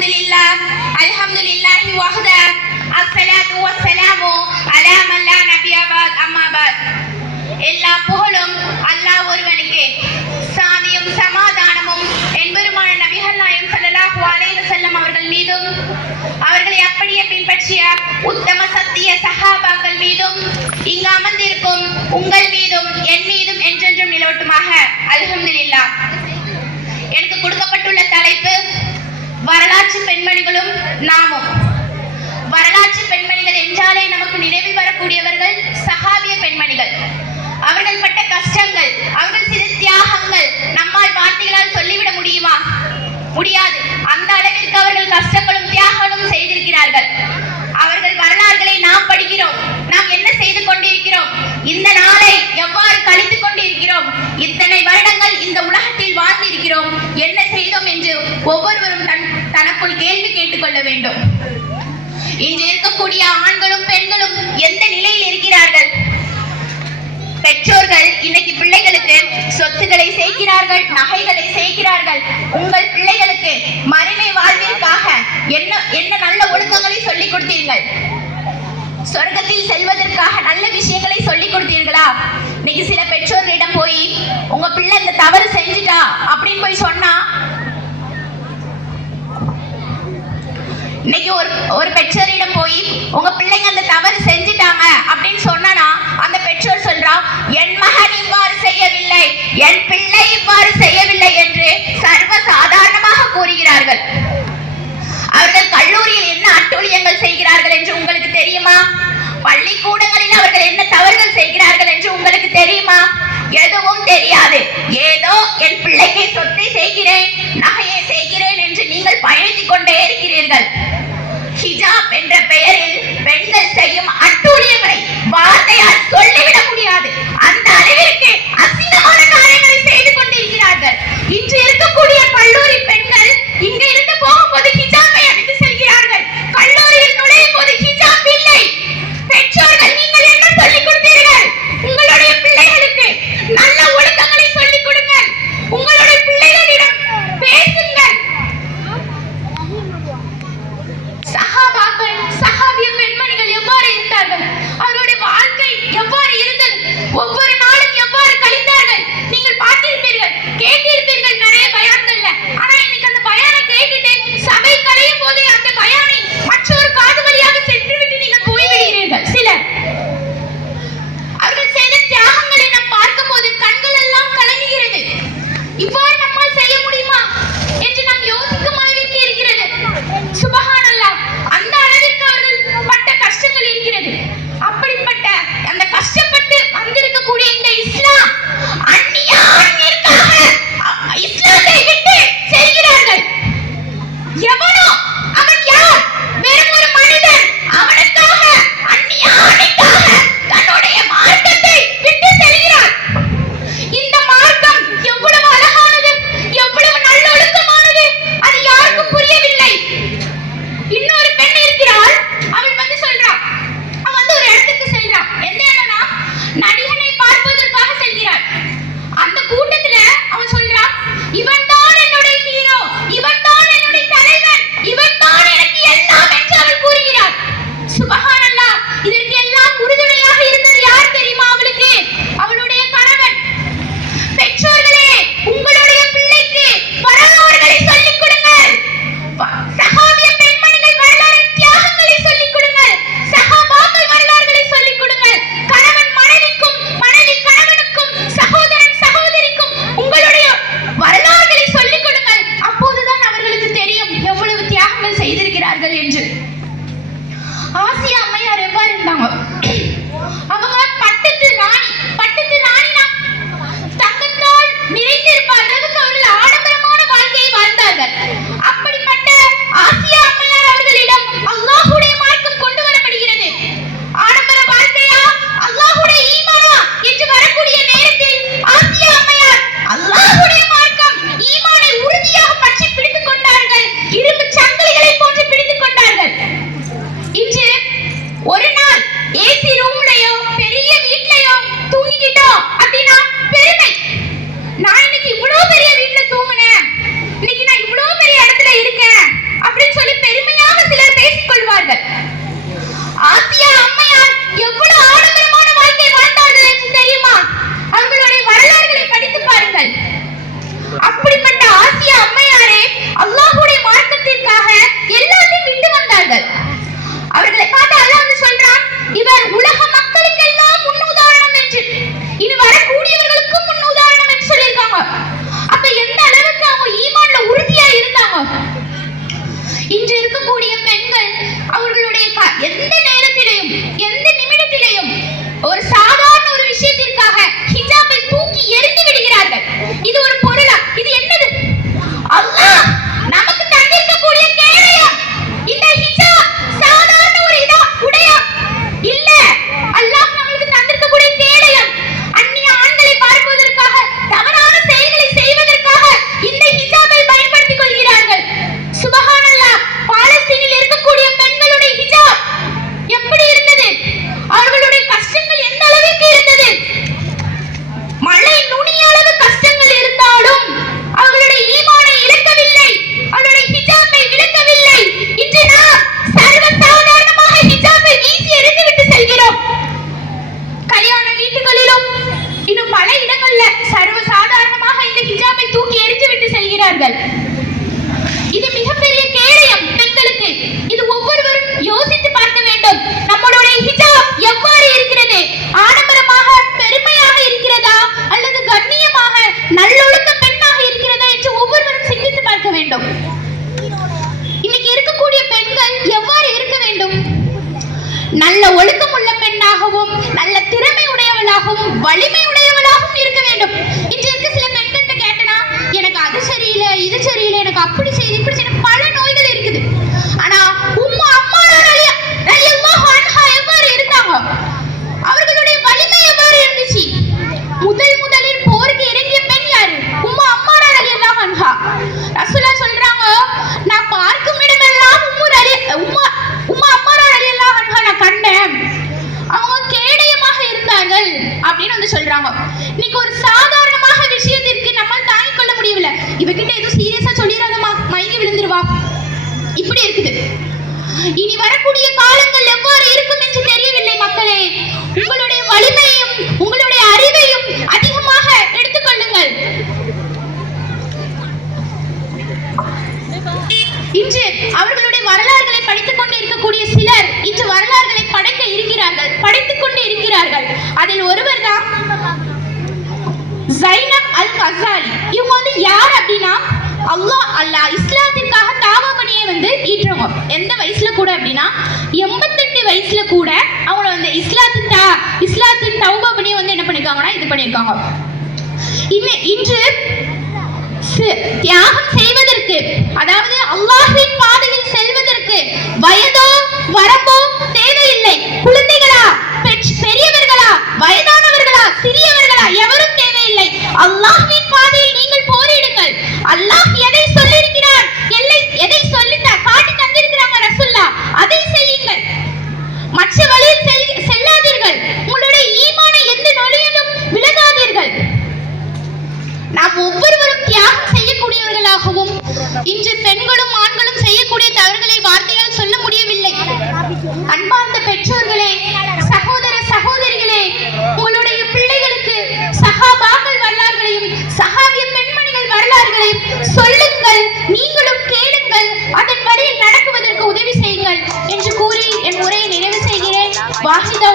அல்ஹம்துலில்லாஹி வஹ்த அஸ்ஸலாத்து வஸ்ஸலாமு அலா மன் லா நபிய பஅத் அம்மா பஅத். எல்லா புகழும் அல்லாஹ் ஒருவனுக்கே. சாந்தியும் சமாதானமும் என்பெருமான நபிகள் நாயகம் ஸல்லல்லாஹு அலைஹி வஸல்லம் அவர்கள் மீதும் அவர்களை அப்படியே பின்பற்றிய உத்தம சத்திய சஹாபாக்கள் மீதும் இங்கு அமர்ந்திருக்கும் உங்கள் மீதும் என் மீதும் என்றென்றும் நிலவட்டுமாக. அல்ஹம்துலில்லாஹ். எனக்கு கொடுக்கப்பட்டுள்ள தலைப்பு வரலாற்று பெண்மணிகளும் நாமும். வரலாற்று பெண்மணிகள் என்றாலே நமக்கு நினைவில் வரக்கூடியவர்கள் சஹாபிய பெண்மணிகள். அவர்கள் பட்ட கஷ்டங்கள், அவர்கள் சிறு தியாகங்கள் நம்மால் வார்த்தைகளால் சொல்லிவிட முடியுமா? முடியாது. அந்த அளவிற்கு அவர்கள் கஷ்டங்களும் தியாகங்களும் செய்திருக்கிறார்கள். அவர்கள் வரலாறுகளை நாம் படிக்கிறோம். நாம் என்ன செய்து கொண்டிருக்கிறோம்? இந்த நாளை எவ்வாறு கழித்துக் கொண்டிருக்கிறோம்? இத்தனை வருடங்கள் இந்த உலகத்தில் வாழ்ந்திருக்கிறோம், என்ன செய்தோம் என்று ஒவ்வொருவரும் தனக்குள் கேள்வி கேட்டுக்கொள்ள வேண்டும். இன்று இருக்கக்கூடிய ஆண்களும் பெண்களும் எந்த நிலையில் இருக்கிறார்கள்? பெற்றோர்கள் இன்னைக்கு பிள்ளைகளுக்கு சொத்துக்களை சேர்க்கிறார்கள், நகைகளை சேர்க்கிறார்கள். உங்கள் பிள்ளைகளுக்கு மறுமை வாழ்விற்காக என்ன என்ன நல்ல ஒழுக்கங்களை சொல்லிக் கொடுத்தீர்கள்? சொர்க்கத்தில் செல்வதற்காக நல்ல விஷயங்களை சொல்லிக் கொடுத்தீர்களா? இன்னைக்கு சில பெற்றோர்களிடம் போய் உங்க பிள்ளை இந்த தவறு செஞ்சுட்டா அப்படின்னு போய் சொன்னா, இன்னைக்கு ஒரு பெற்றோரிடம் போய் உங்க பிள்ளைங்க அந்த தவறு செஞ்சுட்டாங்க அப்படின்னு சொன்னா, அந்த பெற்றோர் சொல்றா, என் மகன் இவ்வாறு செய்யவில்லை, என் பிள்ளை இவ்வாறு செய்யவில்லை என்று சர்வ சாதாரணமாக கூறுகிறார்கள். அவர்கள் கல்லூரியில் என்ன அட்டூழியங்கள் செய்கிறார்கள் என்று உங்களுக்கு தெரியுமா? பள்ளிக்கூடங்களில் அவர்கள் என்ன தவறுகள் செய்கிறார்கள் என்று உங்களுக்கு தெரியுமா? எதுவும் தெரியாது. ஏதோ என் பிள்ளைக்கு சொத்தை செய்கிறேன், நகையை செய்கிறேன் என்று நீங்கள் பயணித்துக் கொண்டே இருக்கிறீர்கள். ஹிஜாப் என்ற பெயரில் பெண்கள் செய்யும் அட்டூழியங்களை வார்த்தையால் சொல்லிவிட முடியாது. அந்த அளவிற்கு அசிங்கமான காரியங்களை செய்து கொண்டிருக்கிறார்கள். இன்று இருக்கக்கூடிய கல்லூரி பெண்கள் இங்க இருந்து போகும்போது ஹிஜாபை அணிந்து செல்கிறார்கள். கல்லூரியில் நுழையும் போது ஹிஜாப் இல்லை. பெற்றோர்கள் நீங்கள் என்ன சொல்லிக் கொடுத்தீர்கள்? உங்களுடைய பிள்ளைகளுக்கு நல்ல ஒழுக்கங்களை சொல்லிக் கொடுங்கள். உங்களுடைய பிள்ளைகளிடம் பேச நல்லொழுக்க பெண்ணாக இருக்கிறதா என்று ஒவ்வொருவரும் சிந்தித்து பார்க்க வேண்டும். இன்னைக்கு இருக்கக்கூடிய பெண்கள் எவ்வாறு இருக்க வேண்டும்? நல்ல ஒழுக்கம் உள்ள பெண்ணாகவும் நல்ல திறமை உடையவளாகவும் வலிமை உடையவளாகவும் இருக்க வேண்டும். இன்று இருக்க சில பெண்கிட்ட கேட்டனா, எனக்கு அது சரியில்லை, இது சரியில்லை, எனக்கு அப்படி செய்து இப்படி செய்து பல நோய்கள் இருக்குது. ஆனா உம்மா அம்மா ரலியல்லாஹு அன்ஹா எவ்வாறு இருந்தாங்க? அவர்களுடைய வலிமை எவ்வாறு இருந்துச்சு? முதலில் போருக்கு இறங்கிய பெண் யாரு? உம்மா அம்மா ரலியல்லாஹு அன்ஹா. ரசூலுல்லாஹ் சொல்றாங்க, நான் பார்க்கும் இடமெல்லாம் உம்மா அம்மா ரலியல்லாஹு அன்ஹா நான் கண்டேன். அவங்க கேடயமாக இருந்தார்கள் அப்படின்னு வந்து சொல்றாங்க. இன்னைக்கு ஒரு சாதாரணமாக விஷயத்திற்கு நம்ம தாங்கிக் கொள்ள முடியவில்லை. இவகிட்ட எதுவும் சீரியஸா சொல்லிடாதமா, மயங்கி விழுந்துருவா, இப்படி இருக்குது. இனி வரக்கூடிய காலங்கள் எவ்வாறு இருக்கும் என்று தெரியவில்லை மக்களே. உங்களுடைய வலிமையும் உங்களுடைய அறிவையும் அதிகமாக எடுத்துக்கொள்ளுங்கள். இன்று அவர்களுடைய வரலாறுகளை படித்துக் கொண்டு இருக்கக்கூடிய சிலர் இன்று வரலாறுகளை படைத்துக் கொண்டு இருக்கிறார்கள். அதில் ஒருவர் தான் ஜைனப் அல் கசாலி. இவங்க வந்து யார் அப்படின்னா, அல்லாஹ் இஸ்லாத்திற்காக தாவா பணியை வந்து ஈற்றவங்க. எந்த வயசுல கூட அப்படின்னா 88 வயசுல கூட அவங்கள வந்து இஸ்லாத்தின் தௌபா பணியை வந்து என்ன பண்ணிருக்காங்கன்னா இது பண்ணிருக்காங்க. இன்று தியாகம் செய்வதற்கு, அதாவது அல்லாஹ்வின் பாதையில் செல்வதற்கு வயதோ வரம்போ தேவையில்லை. குழந்தைகளா, பெரியவர்களா, வயதானவர்களா, சிறியவர்களா, எவரும் தேவையில்லை. அல்லாஹ்வின் பாதையில் நீங்கள் போரிடுங்கள். அல்லாஹ் எதை சொல்லியிருக்கிறார், எதை சொல்லி காட்டி தந்திருக்கிறாங்க ரசூலுல்லாஹ், அதை செய்யுங்கள். மற்ற வழியில் செல்லாதீர்கள். உங்களுடைய ஈமானை எந்த நொடியிலும் விலகாதீர்கள். நாம் ஒவ்வொருவரும் தியாகம் செய்யக்கூடியவர்களாகவும், இன்று பெண்களும் ஆண்களும் செய்யக்கூடிய தவறுகளை வார்த்தையால் சொல்ல முடியவில்லை. அன்பார்ந்த பெற்றோர்களே, சகோதர சகோதரிகளே, உங்களுடைய பிள்ளைகளுக்கு சஹாபாக்கள் வரலாறுகளையும் சஹாபிய பெண்மணிகள் வரலாறுகளையும் சொல்லுங்கள். நீங்களும் கேளுங்கள், அதன் வழியில் நடக்குவதற்கு உதவி செய்யுங்கள் என்று கூறி என் உரையை நிறைவு செய்கிறேன். வாஹிதா